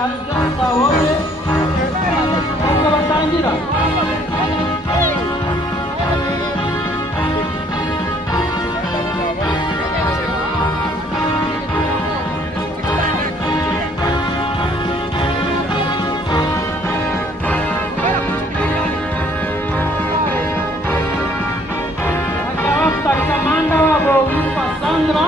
Jasa wote Mungu basangira Akawafta kamanda wabo Yupa Sandra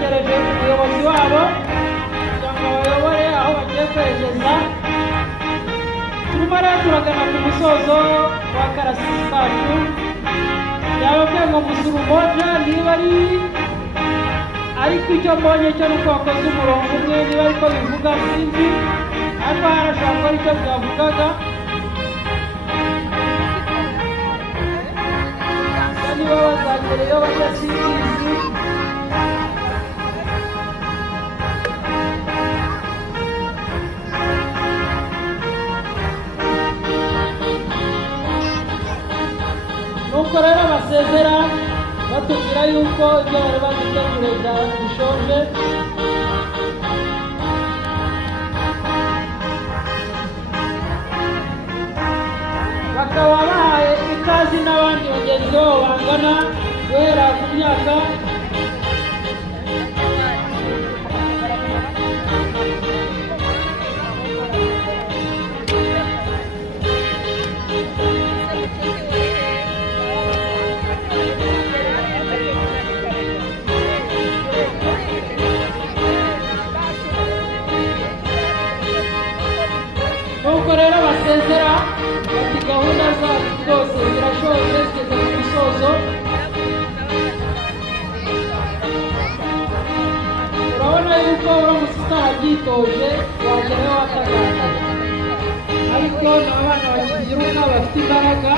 bategereje umuyobozi wabo kugira ngo bayobore aho bagiye kwerekeza. Turimo rero turagana ku musozo wa karasisi kacu. Yababwiye ngo musura umoja niba ariko icyo mbonye cyo nuko wakoze umurongo umwe, niba ariko bivuga sinzi, ariko harashobora kuba aricyo byavugaga. Niba bazagereyo bajya sinzi. Nuko rero basezera batubwira yuko ibyo bari bagitegura bishoje. Bakaba bahaye ikazi n'abandi bagenzi babo bangana guhera ku myaka nuko rero basezera bati gahunda zacu rwose zirashoje zigeze ku musozo. Urabona yuko uramutse utahabyitoje wageraho wakagaragara, ariko ni abana bakibyiruka bafite imbaraga.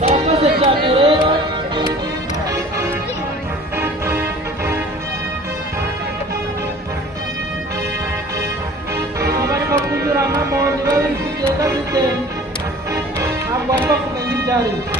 Barakoze cyane rero. Barimo kunyuranamo niba biri kugenda bite, ntabwo bagomba kumenya ibyo ari byo.